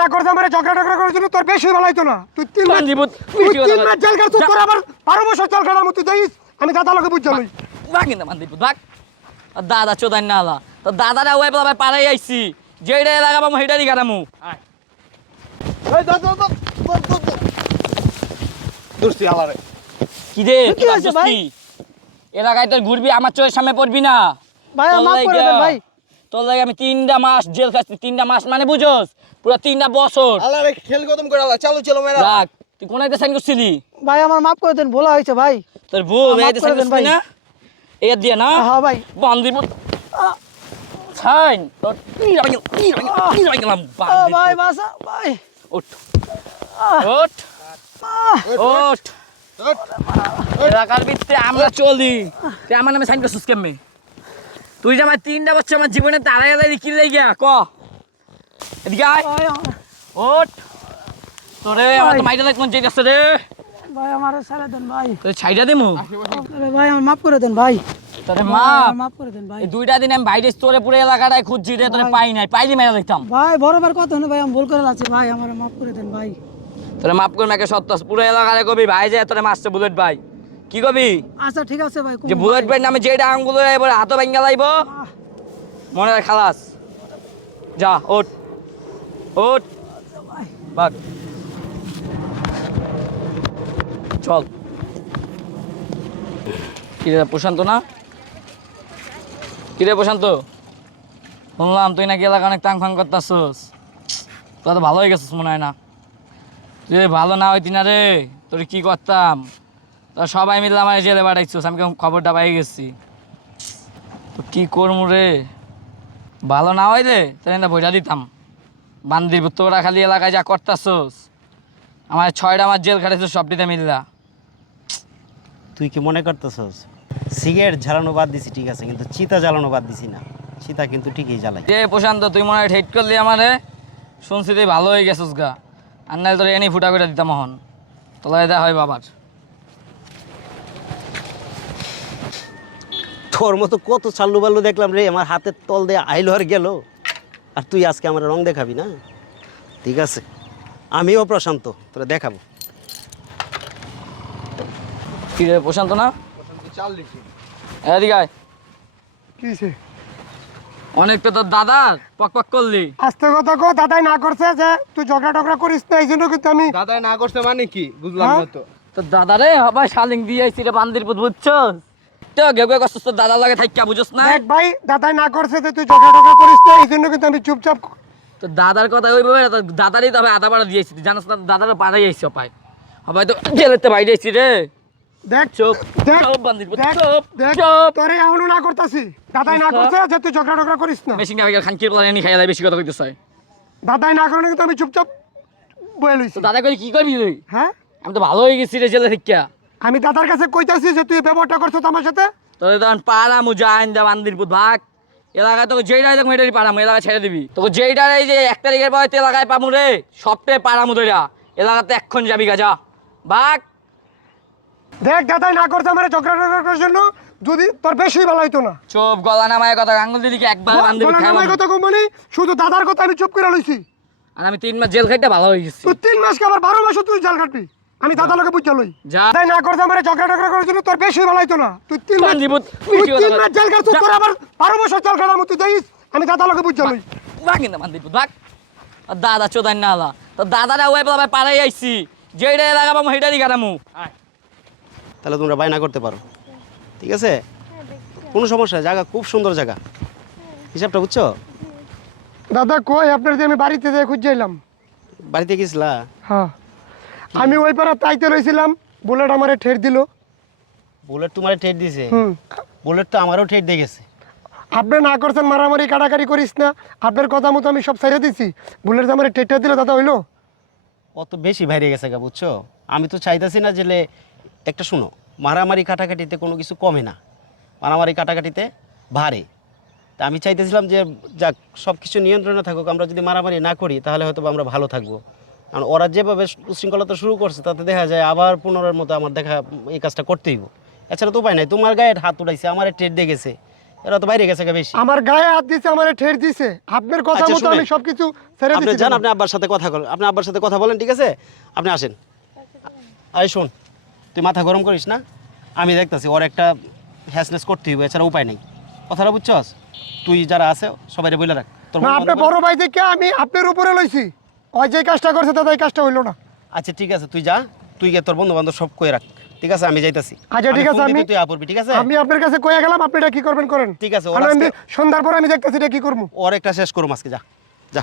না করতে আমারে ঝগড়া টগড়া করার জন্য তোর বেশি ভালাইতো না। তুই 3 মাস জেল কাটছ, তোর আবার 12 বছর জেল কাটার মতো যাইস। আমি দাদা লোকে বুঝ যাই বাকি না মানদিপ বাক দাদা চোদাই না আলা তো দাদারা ওই বলা পাড়াই আইছি যেইটা লাগাবো হেইটারই কাটামু এই দাদা দোস্তি আলারে কি রে কি হয়েছে ভাই? এলাকায় তোর ঘুরবি আমার চোখের সামনে পড়বি না ভাই মাফ করে দেন ভাই। তোর লাগে আমি 3টা মাস জেল খাচ্ছি 3টা মাস মানে বুঝোস পুরো 3টা বছর আলারে খেল খতম করে আলা চালু চলো মেরা রাখ তুই কোন আইতে সাইন করছিলি ভাই আমার মাফ করে দেন, ভুল হয়েছে ভাই। তোর ভুল মাফ আইতে করে সাইন দেন করছিলি ভাই। না এর দিয়ে না হ্যাঁ ভাই। বান্দিব সাইন তোর কি গেলাম বান্দিব ভাই বাসা ভাই। ওঠ ওঠ ওঠ এলাকার ভিতরে আমরা চলি তুই আমার নামে সাইন করছিস কেমনে তুই যে আমার 3টা বছর আমার জীবনে তারা গেলে লিখি লেগে গিয়া ক এদিকে আয় ভাই ওঠ তোরে আমার তো মাইটা কোন যেতে আছে রে ভাই আমার ছেড়ে দেন ভাই। তোর ছাইটা দিমু আরে ভাই আমার মাফ করে দেন ভাই। তোরে মা আমার মাফ করে দেন ভাই। এই 2টা দিন আমি বাইরে তোরে পুরো এলাকাটায় খুঁজছি রে তোরে পাই নাই পাইলি মেরা দেখতাম ভাই বরাবর কথা না ভাই, আমি ভুল করে লাগছে ভাই, আমার মাফ করে দেন ভাই। তোরে মাফ করে মেকে সত্য পুরো এলাকায় কবি ভাই যে তোরে মারছে বুলেট ভাই কি কবি আচ্ছা ঠিক আছে ভাই। যে বুলেট ভাই নামে যেটা আঙ্গুল এবার হাতও ভেঙে লাইব মনে রাখ খালাস যা ওঠ ওঠ ভাগ চল কিরে প্রশান্ত না কিরে প্রশান্ত শুনলাম তুই নাকি এলাকা অনেক টাং ফাং করতেছস তোর তো ভালো হয়ে গেছিস মনে হয় না তুই ভালো না হইতি না রে তোর কি করতাম তোর সবাই মিলে আমার জেলে বাড়াইছিস আমি খবরটা পাই গেছি তো কি করমু রে ভালো না হইলে তোর না বইটা দিতাম বান্দির তোরা খালি এলাকায় যা করতেছস আমার 6টা মাস জেল খাটাইছিস সবটিতে মিললা তুই কি মনে করতেছস সিগারেট জ্বালানো বাদ দিছি ঠিক আছে, কিন্তু চিতা জ্বালানো বাদ দিছি না। চিতা কিন্তু ঠিকই জ্বালাই। রে প্রশান্ত তুই মনে হয় ঠেট করলি আমারে শুনছি তুই ভালো হয়ে গেছিস গা আর নাহলে তোর এনে ফুটা করে দিতাম এখন তোলা দেওয়া হয় বাবার তোর মতো কত চাল্লু বাল্লু দেখলাম রে, আমার হাতের তল দিয়ে আইলো আর গেল, আর তুই আজকে আমার রং দেখাবি না? ঠিক আছে, আমিও প্রশান্ত তোরা দেখাবো। কি রে প্রশান্ত না চাল লিখি এদিকে আয়। কিছে অনেক তো তোর দাদার পক পক করলি আস্তে কথা কো। দাদাই না করছে যে তুই ঝগড়া টগড়া করিস না, এই জন্য কিন্তু আমি দাদা না করতে মানে কি বুঝলাম না তো তোর দাদারে হবাই শালিং দিয়ে আইছি রে বান্দির পুত বুঝছস তো গেউ গেউ করছিস তোর দাদার লাগে থাইকা বুঝছস না দেখ ভাই, দাদাই না করছে যে তুই ঝগড়া টগড়া করিস না, এই জন্য কিন্তু আমি চুপচাপ। তোর দাদার কথা ওইভাবে তোর দাদারই তবে আধা পাড়া দিয়েছি তুই জানাস না দাদারও পাড়াই আইছি পায় হবাই তো জেলেতে বাইরে আইছি রে দেখ চুপ দেখ চুপ বান্দির পুত দেখ চুপ দেখ চুপ তোরে এখনো না করতাছি। দাদাই না করছে যে তুই ঝগড়া টগড়া করিস না। মেশিন কাকে খানকির প্লান এনে খাইয়া বেশি কথা কইতেছ দাদাই না করে কিন্তু আমি চুপচাপ বয়ে লইছি। তো দাদা কই কি করবি তুই হ্যাঁ, আমি তো ভালো হয়ে গেছি রে জেলে থেকে আমি দাদার কাছে কইতাছি যে তুই ব্যবহারটা করছিস আমার সাথে। তোর তখন পাড়া মুজাইন দা বান্দির পুত ভাগ এলাকায় তোকে যেইটাই দেখো এটাই পাড়ামু এলাকায় ছেড়ে দিবি তোকে যেইটার এই যে 1 তারিখের পরে এলাকায় পামু রে সবটাই পাড়ামু তোরা এলাকাতে এক্ষণ যাবি গাজা ভাগ দেখ দাদাই না করছে আমার ঝগড়া টগড়া করার জন্য, যদি তোর বেশি ভালো হইতো না। চুপ গলা নামায় কথা আঙ্গুল দিদিকে একবার বান্দির বলা না আমার কথা কম মানে শুধু দাদার কথা আমি চুপ করে লইছি। আর আমি 3 মাস জেল খাইতে ভালো হয়ে গেছি তুই 3 মাসকে আবার 12 মাস তুই জাল কাটবি। আমি দাদা লোকে বুঝ লই যা দাদাই না করছে আমার ঝগড়া টগড়া করার জন্য তোর বেশি ভালো হইতো না। তুই 3 মাস বান্দির পুত তুই 3 মাস জাল কাটছিস, তোর আবার 12 বছর জাল কাটার মতো যাইস। আমি দাদা লোকে বুঝ লই ভাগ না বান্দির পুত ভাগ আর দাদা চোদাই না আলা তো দাদারা ওই বলা পাড়াই আইছি যেইটা এলাকা পামু হেইটারই কাটামু তাহলে তোমরা বায়না করতে পারো, ঠিক আছে? কোনো সমস্যা নেই, জায়গা খুব সুন্দর জায়গা, হিসাবটা বুঝছো? দাদা কই আপনার যে আমি বাড়িতে যেয়ে খুঁজছিলাম। বাড়িতে গেছিলা? হ্যাঁ, আমি ওই পাড়া তাইতে রইছিলাম, বুলেট আমারে ঠের দিল। বুলেট তোমার ঠেট দিয়েছে? হুম, বুলেট তো আমারও ঠেট দিয়ে গেছে। আপনি না করছেন মারামারি কাটাকাটি করিস না, আপনার কথা মতো আমি সব ছেড়ে দিছি। বুলেট যে আমারে ঠেরটা দিল দাদা হইলো। অত বেশি বাইরে গেছে গা, বুঝছো? আমি তো চাইতেছি না যে একটা শুনো, মারামারি কাটাকাটিতে কোনো কিছু কমে না, মারামারি কাটাকাটিতে ভারে। তা আমি চাইতেছিলাম যে যাক সব কিছু নিয়ন্ত্রণে থাকুক, আমরা যদি মারামারি না করি তাহলে হয়তো আমরা ভালো থাকবো। কারণ ওরা যেভাবে উশৃঙ্খলতা শুরু করছে তাতে দেখা যায় আবার পুনরের মতো আমার দেখা এই কাজটা করতেই হবে। এছাড়া তো উপায় নাই, তোমার গায়ে হাত উঠাইছে, আমার ট্রেড দিয়ে গেছে, এরা তো বাইরে গেছে গা বেশি। আমার গায়ে হাত দিছে, আমারে ঠের দিছে, আপনার কথা আচ্ছা, মতো আমি শুনেন। সবকিছু ছেড়ে আপনি দিছি। যান, আপনি আব্বার সাথে কথা বলেন, আপনি আব্বার সাথে কথা বলেন, ঠিক আছে? আপনি আসেন। আরে শোন, তুই মাথা গরম করিস না, আমি দেখতেছি ওর একটা হ্যাসনেস করতে হইব, এছাড়া উপায় নেই। কথাটা বুঝছস? তুই যারা আছে সবাই বলে রাখ তোর না, বন্ধু আপনি বান্ধব- বড় ভাই দেখে আমি আপনার উপরে লইছি, ওই যে কাজটা করছে দাদা এই কাজটা হইলো না। আচ্ছা ঠিক আছে, তুই যা, তুই গিয়ে তোর বন্ধু বান্ধব সব কই রাখ, ঠিক আছে? আমি যাইতাছি। আচ্ছা, ঠিক আছে, তুই আপরবি, ঠিক আছে? আমি আপনার কাছে কয়ে গেলাম, আপনি এটা কি করবেন করেন। ঠিক আছে, আর আমি সন্ধ্যার পরে আমি দেখতেছি এটা কি করবো। ওর একটা শেষ করুম আজকে, যা যা।